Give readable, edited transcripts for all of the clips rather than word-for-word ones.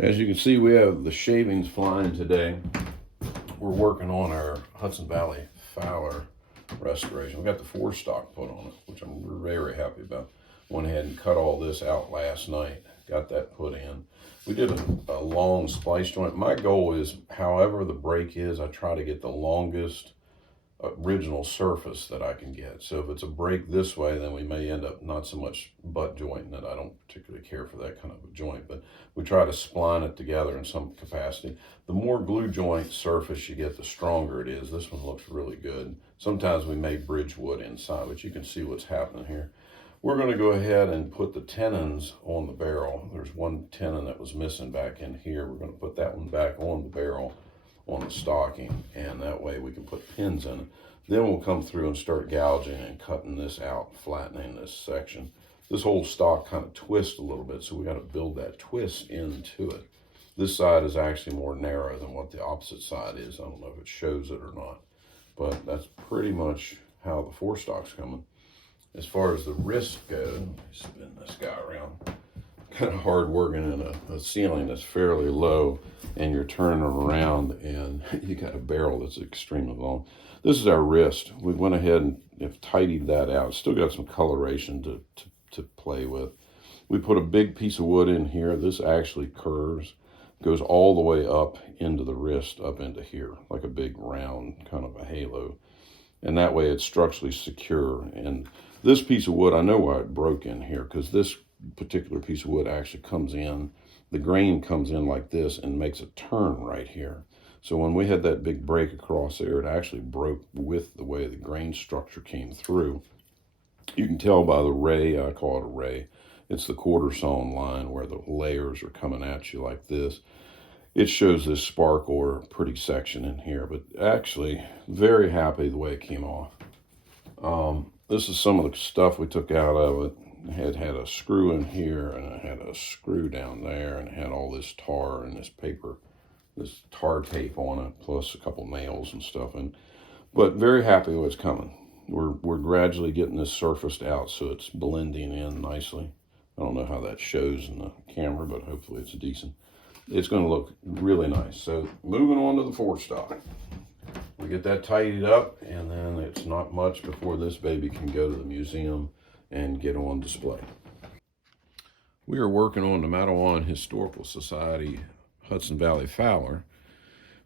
As you can see, we have the shavings flying today. We're working on our Hudson Valley Fowler restoration. We got the Forestock put on it, which I'm very happy about. Went ahead and cut all this out last night. Got that put in. We did a long splice joint. My goal is, however the break is, I try to get the longest original surface that I can get. So if it's a break this way, then we may end up not so much butt jointing it. I don't particularly care for that kind of a joint, but we try to spline it together in some capacity. The more glue joint surface you get, the stronger it is. This one looks really good. Sometimes we may bridge wood inside, but you can see what's happening here. We're going to go ahead and put the tenons on the barrel. There's one tenon that was missing back in here. We're going to put that one back on the barrel, on the stocking, and that way we can put pins in it. Then we'll come through and start gouging and cutting this out, flattening this section. This whole stock kind of twists a little bit, so we got to build that twist into it. This side is actually more narrow than what the opposite side is. I don't know if it shows it or not, but that's pretty much how the Forestock's coming. As far as the wrist goes, let me spin this guy around. Kind of hard working in a ceiling that's fairly low, and you're turning around and you got a barrel that's extremely long. This is our wrist. We went ahead and have tidied that out. Still got some coloration to play with. We put a big piece of wood in here. This actually curves, goes all the way up into the wrist, up into here, like a big round kind of a halo. And that way it's structurally secure. And this piece of wood, I know why it broke in here, because this particular piece of wood actually comes in, the grain comes in like this and makes a turn right here. So when we had that big break across there, it actually broke with the way the grain structure came through. You can tell by the ray, I call it a ray. It's the quarter sawn line where the layers are coming at you like this. It shows this spark or pretty section in here, but actually very happy the way it came off. This is some of the stuff we took out of it. It had a screw in here, and it had a screw down there, and it had all this tar and this paper, this tar tape on it, plus a couple nails and stuff. But very happy with what's coming. We're gradually getting this surfaced out, so it's blending in nicely. I don't know how that shows in the camera, but hopefully it's decent. It's going to look really nice. So moving on to the Forestock. We get that tidied up, and then it's not much before this baby can go to the museum and get on display. We are working on the Mattawan Historical Society Hudson Valley Fowler.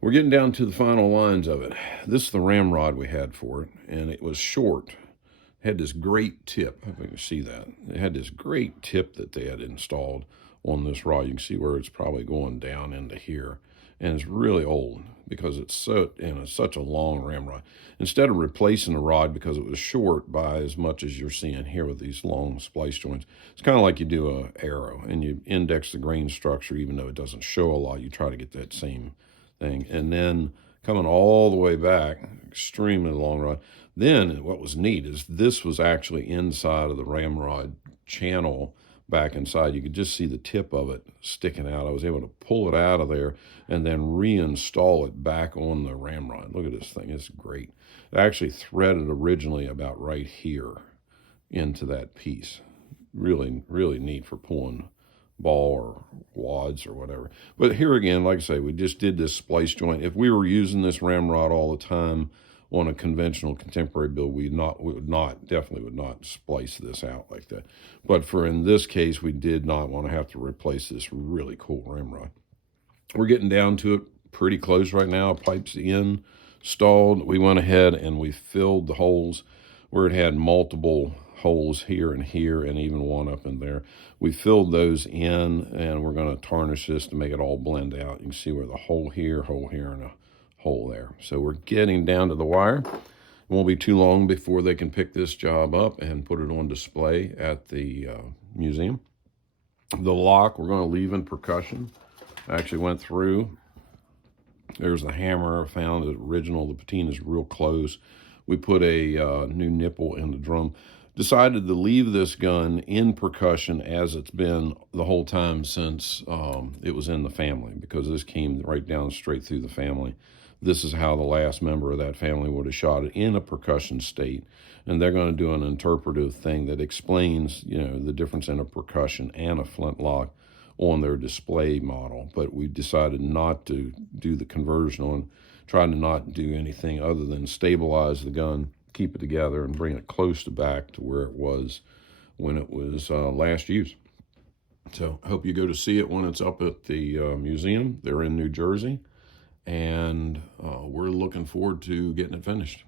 We're getting down to the final lines of it. This is the Ramrod we had for it, and it was short. It had this great tip. I hope you can see that. It had this great tip that they had installed on this rod. You can see where it's probably going down into here. And it's really old because it's such a long ramrod. Instead of replacing the rod because it was short by as much as you're seeing here with these long splice joints, it's kind of like you do an arrow and you index the grain structure. Even though it doesn't show a lot, you try to get that same thing. And then coming all the way back, extremely long rod. Then what was neat is this was actually inside of the ramrod channel. Back inside, you could just see the tip of it sticking out. I was able to pull it out of there and then reinstall it back on the ramrod. Look at this thing, it's great. It actually threaded originally about right here into that piece. Really, really neat for pulling ball or wads or whatever. But here again, like I say, we just did this splice joint. If we were using this ramrod all the time on a conventional contemporary build, we definitely would not splice this out like that. But for in this case, we did not want to have to replace this really cool ramrod. We're getting down to it pretty close right now. Pipes installed. We went ahead and we filled the holes where it had multiple holes here and even one up in there. We filled those in, and we're going to tarnish this to make it all blend out. You can see where the hole here, and a hole there. So we're getting down to the wire. It won't be too long before they can pick this job up and put it on display at the museum. The lock we're going to leave in percussion. I actually went through. There's the hammer I found, the original. The patina is real close. We put a new nipple in the drum. Decided to leave this gun in percussion as it's been the whole time since it was in the family, because this came right down straight through the family. This is how the last member of that family would have shot it, in a percussion state. And they're going to do an interpretive thing that explains, the difference in a percussion and a flintlock on their display model, but we decided not to do the conversion on, trying to not do anything other than stabilize the gun, keep it together, and bring it close to back to where it was when it was last used. So I hope you go to see it when it's up at the museum. They're in New Jersey, and we're looking forward to getting it finished.